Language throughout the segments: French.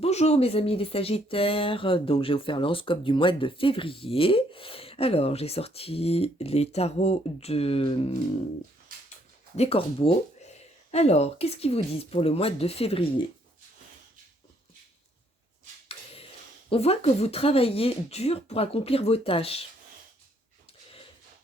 Bonjour mes amis les Sagittaires, donc je vais vous faire l'horoscope du mois de février. Alors j'ai sorti les tarots des Corbeaux. Alors qu'est-ce qu'ils vous disent pour le mois de février? On voit que vous travaillez dur pour accomplir vos tâches.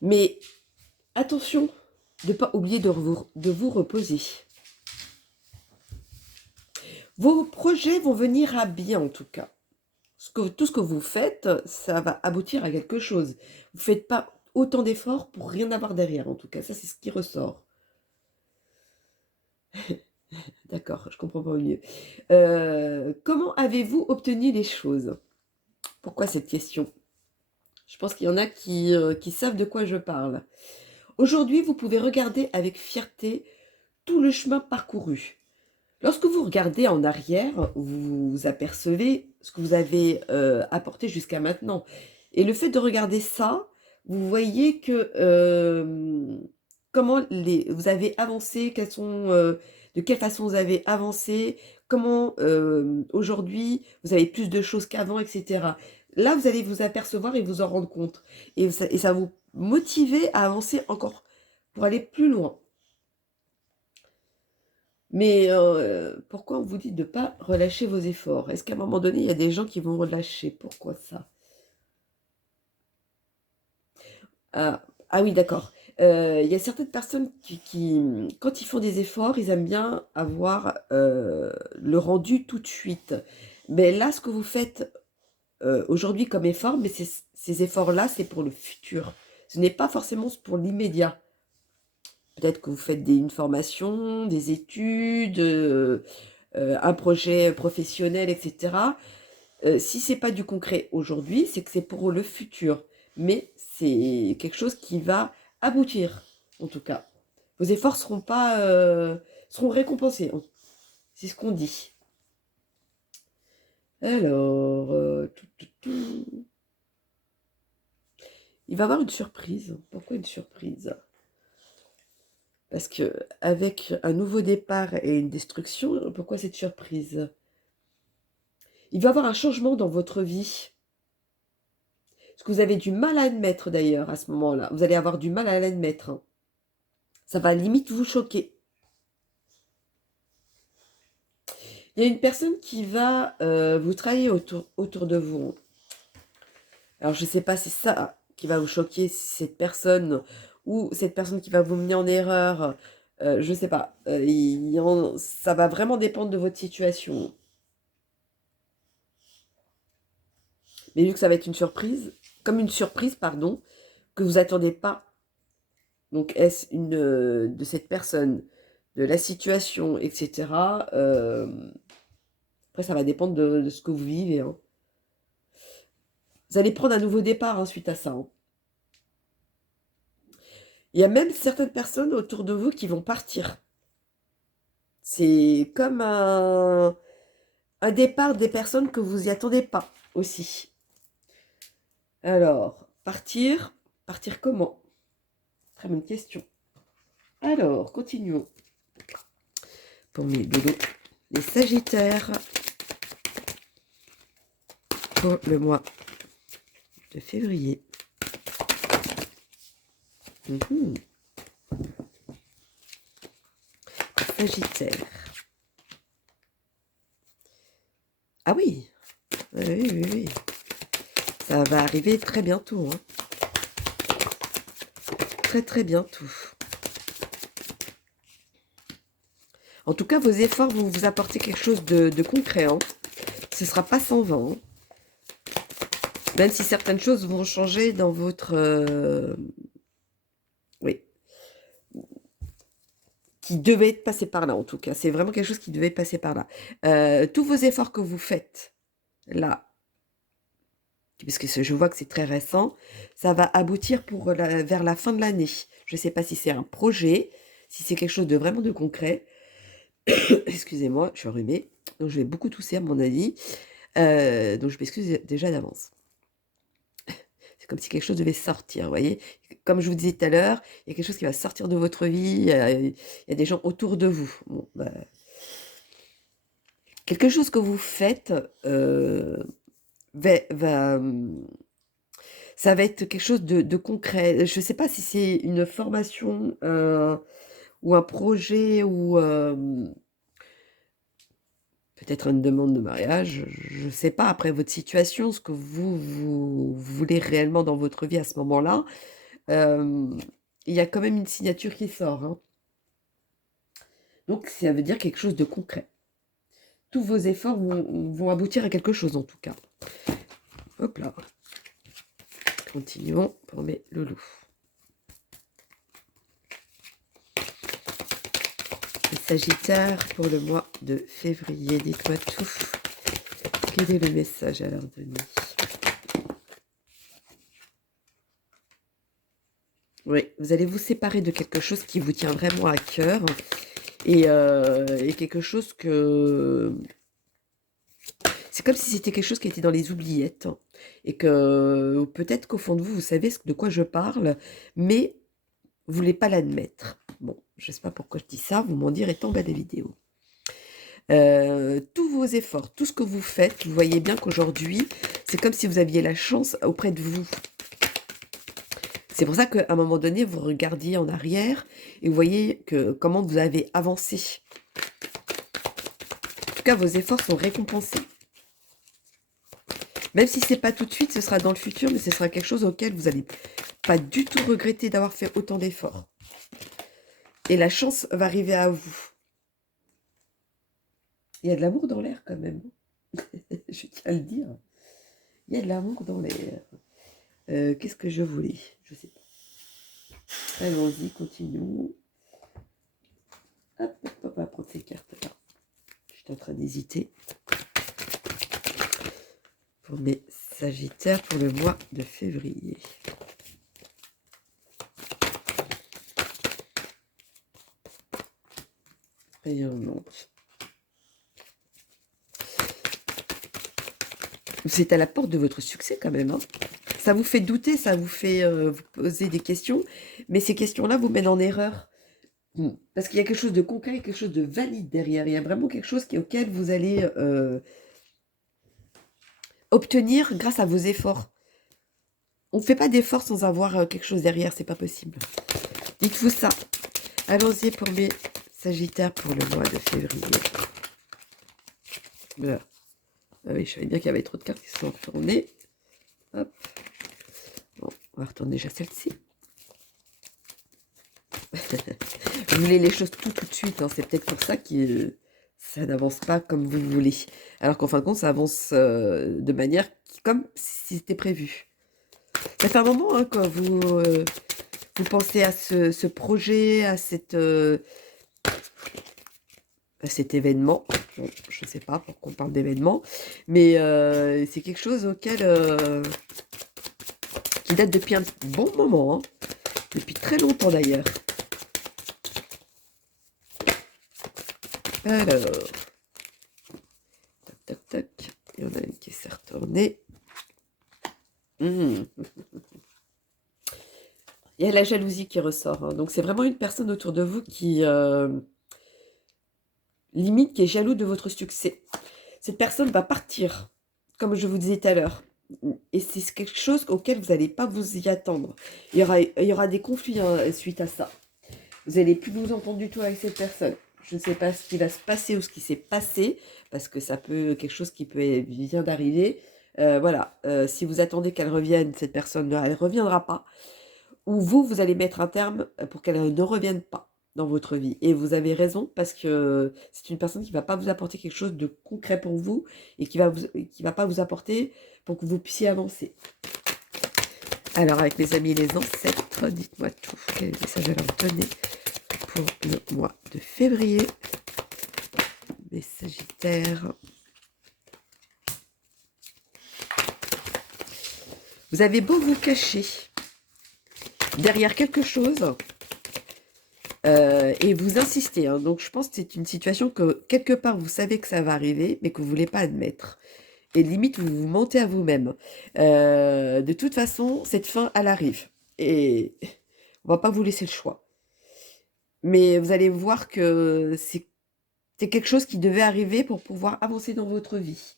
Mais attention de ne pas oublier de vous reposer. Vos projets vont venir à bien en tout cas. Tout ce que vous faites, ça va aboutir à quelque chose. Vous ne faites pas autant d'efforts pour rien avoir derrière, en tout cas. Ça, c'est ce qui ressort. D'accord, je comprends pas mieux. Comment avez-vous obtenu les choses? Pourquoi cette question? Je pense qu'il y en a qui savent de quoi je parle. Aujourd'hui, vous pouvez regarder avec fierté tout le chemin parcouru. Lorsque vous regardez en arrière, vous apercevez ce que vous avez apporté jusqu'à maintenant. Et le fait de regarder ça, vous voyez que comment vous avez avancé, de quelle façon vous avez avancé, comment aujourd'hui vous avez plus de choses qu'avant, etc. Là, vous allez vous apercevoir et vous en rendre compte. Et ça va vous motiver à avancer encore pour aller plus loin. Mais pourquoi on vous dit de ne pas relâcher vos efforts? Est-ce qu'à un moment donné, il y a des gens qui vont relâcher? Pourquoi ça? Ah oui, d'accord. Il y a certaines personnes quand ils font des efforts, ils aiment bien avoir le rendu tout de suite. Mais là, ce que vous faites aujourd'hui comme effort, mais ces efforts-là, c'est pour le futur. Ce n'est pas forcément pour l'immédiat. Peut-être que vous faites une formation, des études, un projet professionnel, etc. Si c'est pas du concret aujourd'hui, c'est que c'est pour le futur. Mais c'est quelque chose qui va aboutir, en tout cas. Vos efforts seront récompensés. C'est ce qu'on dit. Alors, il va y avoir une surprise. Pourquoi une surprise? Parce que avec un nouveau départ et une destruction, pourquoi cette surprise? Il va y avoir un changement dans votre vie. Ce que vous avez du mal à admettre d'ailleurs à ce moment-là. Vous allez avoir du mal à l'admettre, hein. Ça va limite vous choquer. Il y a une personne qui va vous trahir autour de vous. Alors je ne sais pas si c'est ça qui va vous choquer, si cette personne ou cette personne qui va vous mener en erreur. Je ne sais pas. Ça va vraiment dépendre de votre situation. Mais vu que ça va être une surprise, comme une surprise, pardon, que vous attendez pas. Donc est-ce de cette personne, de la situation, etc. Après, ça va dépendre de ce que vous vivez, hein. Vous allez prendre un nouveau départ, hein, suite à ça, hein. Il y a même certaines personnes autour de vous qui vont partir. C'est comme un départ des personnes que vous y attendez pas aussi. Alors, partir comment? Très bonne question. Alors, continuons. Pour mes dodos, les Sagittaires, pour le mois de février. Sagittaire. Ah oui, oui, oui, oui. Ça va arriver très bientôt, hein. Très, très bientôt. En tout cas, vos efforts vont vous apporter quelque chose de concret, hein. Ce ne sera pas sans vent, hein. Même si certaines choses vont changer dans votre... oui. Qui devait être passé par là, en tout cas. C'est vraiment quelque chose qui devait passer par là. Tous vos efforts que vous faites, là, parce que je vois que c'est très récent, ça va aboutir vers la fin de l'année. Je ne sais pas si c'est un projet, si c'est quelque chose de vraiment de concret. Excusez-moi, je suis enrhumée, donc je vais beaucoup tousser à mon avis. Donc je m'excuse déjà d'avance. C'est comme si quelque chose devait sortir, vous voyez. Comme je vous disais tout à l'heure, il y a quelque chose qui va sortir de votre vie, il y a des gens autour de vous. Bon, bah, quelque chose que vous faites va, ça va être quelque chose de concret. Je ne sais pas si c'est une formation ou un projet ou peut-être une demande de mariage. Je ne sais pas, après votre situation, ce que vous voulez réellement dans votre vie à ce moment-là. Il y a quand même une signature qui sort, hein. Donc ça veut dire quelque chose de concret. Tous vos efforts vont aboutir à quelque chose en tout cas. Hop là. Continuons pour mes loulous. Les Sagittaires pour le mois de février. Dites-moi tout. Quel est le message à leur donner? Oui, vous allez vous séparer de quelque chose qui vous tient vraiment à cœur. Et quelque chose que... C'est comme si c'était quelque chose qui était dans les oubliettes. Et que peut-être qu'au fond de vous, vous savez de quoi je parle, mais vous ne voulez pas l'admettre. Bon, je ne sais pas pourquoi je dis ça, vous m'en direz en bas des vidéos. Tous vos efforts, tout ce que vous faites, vous voyez bien qu'aujourd'hui, c'est comme si vous aviez la chance auprès de vous. C'est pour ça qu'à un moment donné, vous regardiez en arrière et vous voyez comment vous avez avancé. En tout cas, vos efforts sont récompensés. Même si ce n'est pas tout de suite, ce sera dans le futur, mais ce sera quelque chose auquel vous n'allez pas du tout regretter d'avoir fait autant d'efforts. Et la chance va arriver à vous. Il y a de l'amour dans l'air quand même. Je tiens à le dire. Il y a de l'amour dans l'air. Qu'est-ce que je voulais? Je ne sais pas. Allons-y, continuons. Hop, on va prendre ces cartes-là. J'étais en train d'hésiter. Pour mes Sagittaires pour le mois de février. Et on monte. Vous êtes à la porte de votre succès quand même, hein. Ça vous fait douter, ça vous fait vous poser des questions, mais ces questions-là vous mènent en erreur. Parce qu'il y a quelque chose de concret, quelque chose de valide derrière. Il y a vraiment quelque chose auquel vous allez obtenir grâce à vos efforts. On ne fait pas d'efforts sans avoir quelque chose derrière, c'est pas possible. Dites-vous ça. Allons-y pour mes Sagittaires pour le mois de février. Voilà. Ah oui, je savais bien qu'il y avait trop de cartes qui se sont retournées. Hop. Bon, on va retourner déjà celle-ci. Vous voulez les choses tout de suite, hein. C'est peut-être pour ça que ça n'avance pas comme vous voulez. Alors qu'en fin de compte, ça avance de manière comme si c'était prévu. Ça fait un moment hein, que vous pensez à ce projet, à cet événement. Bon, je ne sais pas pourquoi on parle d'événement, mais c'est quelque chose auquel qui date depuis un bon moment, hein. Depuis très longtemps d'ailleurs. Alors, tac, tac, tac. Il y en a une qui s'est retournée. Il y a la jalousie qui ressort, hein. Donc c'est vraiment une personne autour de vous qui limite, qui est jaloux de votre succès. Cette personne va partir, comme je vous disais tout à l'heure. Et c'est quelque chose auquel vous n'allez pas vous y attendre. Il y aura des conflits hein, suite à ça. Vous n'allez plus vous entendre du tout avec cette personne. Je ne sais pas ce qui va se passer ou ce qui s'est passé, parce que ça peut, quelque chose qui vient d'arriver. Voilà, si vous attendez qu'elle revienne, cette personne, elle ne reviendra pas. Ou vous allez mettre un terme pour qu'elle ne revienne pas dans votre vie. Et vous avez raison, parce que c'est une personne qui ne va pas vous apporter quelque chose de concret pour vous, et qui va pas vous apporter pour que vous puissiez avancer. Alors, avec mes amis les ancêtres, dites-moi tout. Quel message leur donner pour le mois de février? Les Sagittaires. Vous avez beau vous cacher derrière quelque chose et vous insistez. Hein. Donc, je pense que c'est une situation que quelque part, vous savez que ça va arriver, mais que vous ne voulez pas admettre. Et limite, vous vous mentez à vous-même. De toute façon, cette fin, elle arrive. Et on ne va pas vous laisser le choix. Mais vous allez voir que c'est C'est quelque chose qui devait arriver pour pouvoir avancer dans votre vie.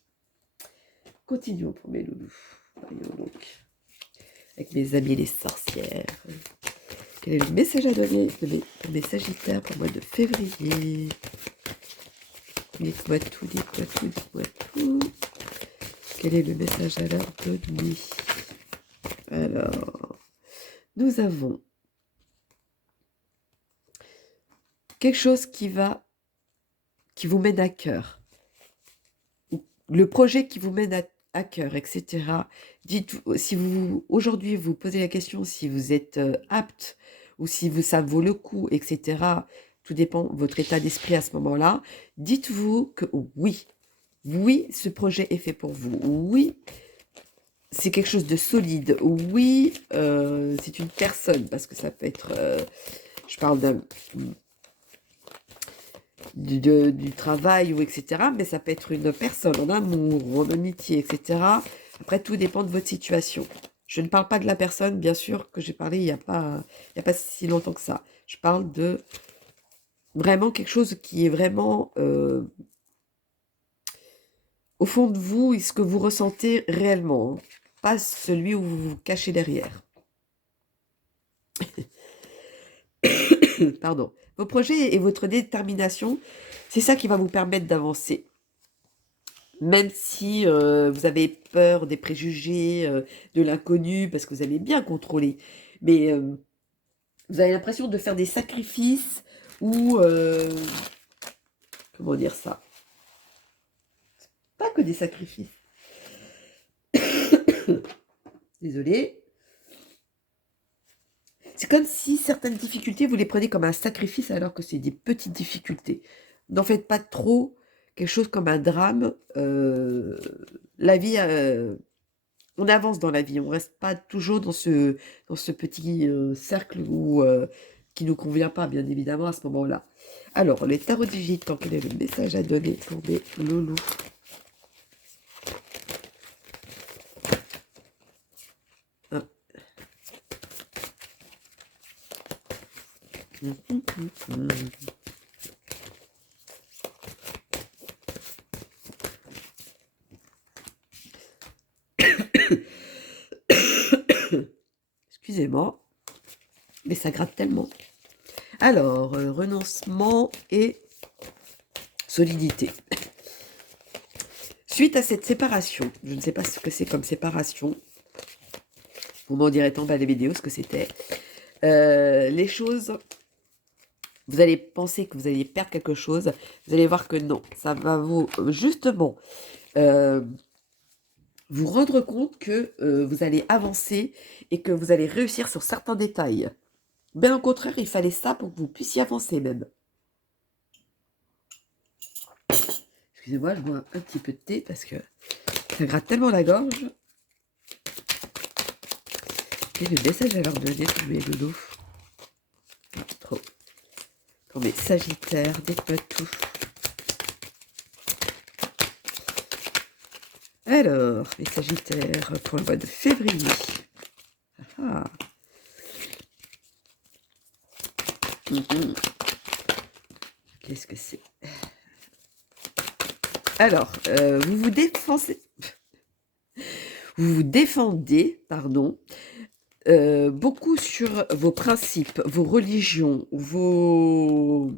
Continuons pour mes loulous. Voyons donc. Avec mes amis les sorcières. Quel est le message à donner de mes sagittaires pour le mois de février? Dites-moi tout, dites-moi tout, dites-moi tout. Quel est le message à leur donner? Alors, nous avons quelque chose qui vous mène à cœur. Le projet qui vous mène à cœur, etc. Dites, si vous aujourd'hui vous posez la question si vous êtes apte ou si ça vaut le coup, etc. Tout dépend de votre état d'esprit à ce moment-là. Dites-vous que oui, oui, ce projet est fait pour vous. Oui, c'est quelque chose de solide. Oui, c'est une personne parce que ça peut être, je parle du travail ou etc. Mais ça peut être une personne en amour ou en amitié, etc. Après, tout dépend de votre situation. Je ne parle pas de la personne, bien sûr, que j'ai parlé il n'y a pas si longtemps que ça. Je parle de vraiment quelque chose qui est vraiment au fond de vous et ce que vous ressentez réellement. Hein. Pas celui où vous vous cachez derrière. Pardon. Vos projets et votre détermination, c'est ça qui va vous permettre d'avancer. Même si vous avez peur des préjugés, de l'inconnu, parce que vous avez bien contrôlé. Mais vous avez l'impression de faire des sacrifices ou... comment dire ça? Pas que des sacrifices. Désolée. C'est comme si certaines difficultés, vous les prenez comme un sacrifice alors que c'est des petites difficultés. N'en faites pas trop quelque chose comme un drame. La vie, on avance dans la vie, on ne reste pas toujours dans ce petit cercle qui ne nous convient pas, bien évidemment, à ce moment-là. Alors, les tarots digitants, quel est le message à donner pour mes loulous? Ah. Excusez-moi, mais ça gratte tellement. Alors, renoncement et solidité. Suite à cette séparation, je ne sais pas ce que c'est comme séparation, vous m'en direz en bas des vidéos ce que c'était. Les choses, vous allez penser que vous allez perdre quelque chose, vous allez voir que non, ça va vous, justement, vous rendre compte que vous allez avancer et que vous allez réussir sur certains détails. Ben au contraire, il fallait ça pour que vous puissiez avancer même. Excusez-moi, je bois un petit peu de thé parce que ça gratte tellement la gorge. Et le message à leur donner pour mes loulous. Ah, trop. Pour mes sagittaires, dites-moi tout. Alors, les sagittaires pour le mois de février. Ah. Qu'est-ce que c'est? Alors, vous vous défendez, pardon, beaucoup sur vos principes, vos religions, votre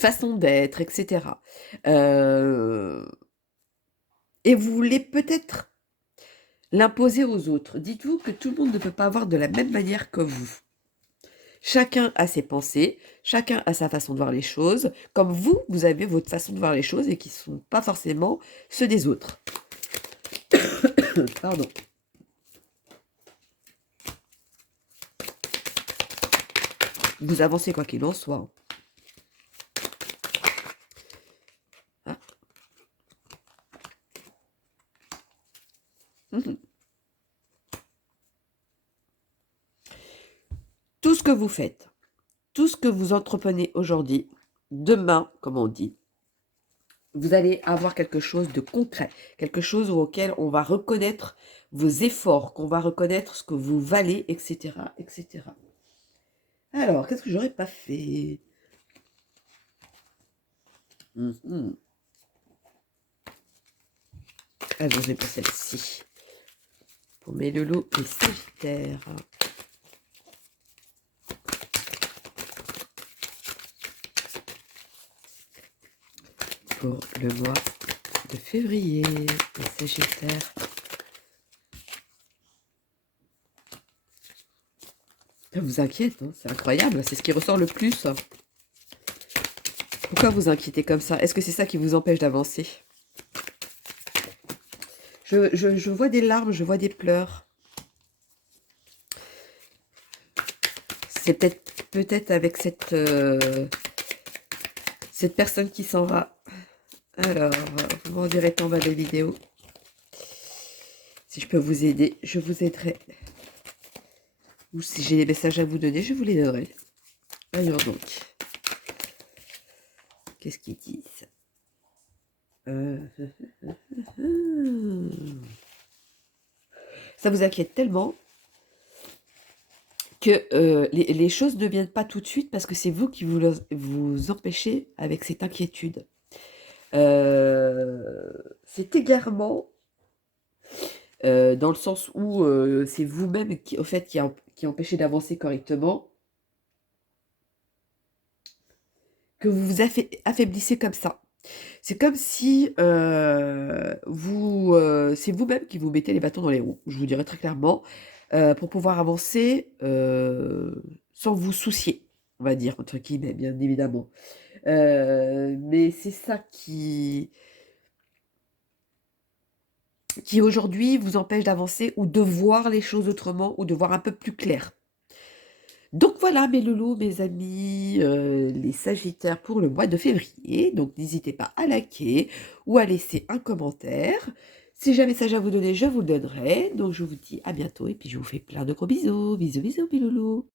façon d'être, etc. Et vous voulez peut-être l'imposer aux autres. Dites-vous que tout le monde ne peut pas avoir de la même manière que vous. Chacun a ses pensées, chacun a sa façon de voir les choses, comme vous avez votre façon de voir les choses et qui ne sont pas forcément ceux des autres. Pardon. Vous avancez quoi qu'il en soit. Ah. Tout ce que vous faites, tout ce que vous entreprenez aujourd'hui, demain, comme on dit, vous allez avoir quelque chose de concret, quelque chose auquel on va reconnaître vos efforts, qu'on va reconnaître ce que vous valez, etc., etc. Alors, qu'est-ce que j'aurais pas fait? Mhm. Alors, je vais pour celle-ci. Pour mes loulous et Sagittaires. Pour le mois de février, les Sagittaires. Ça vous inquiète, hein, c'est incroyable, c'est ce qui ressort le plus. Pourquoi vous inquiétez comme ça? Est-ce que c'est ça qui vous empêche d'avancer? Je vois des larmes, je vois des pleurs. C'est peut-être avec cette personne qui s'en va. Alors, vous m'en direz en bas de la vidéo. Si je peux vous aider, je vous aiderai. Ou si j'ai des messages à vous donner, je vous les donnerai. Alors donc, qu'est-ce qu'ils disent? Ça vous inquiète tellement que les choses ne viennent pas tout de suite parce que c'est vous qui vous empêchez avec cette inquiétude. C'est égarement dans le sens où c'est vous-même qui, au fait, qui empêchez d'avancer correctement, que vous vous affaiblissez comme ça. C'est comme si c'est vous-même qui vous mettez les bâtons dans les roues, je vous dirais très clairement, pour pouvoir avancer sans vous soucier, on va dire, entre guillemets, bien évidemment. Mais c'est ça qui aujourd'hui vous empêche d'avancer ou de voir les choses autrement ou de voir un peu plus clair. Donc voilà mes loulous, mes amis, les Sagittaires pour le mois de février. Donc n'hésitez pas à liker ou à laisser un commentaire. Si j'ai un message à vous donner, je vous le donnerai. Donc je vous dis à bientôt et puis je vous fais plein de gros bisous. Bisous, bisous, mes loulous.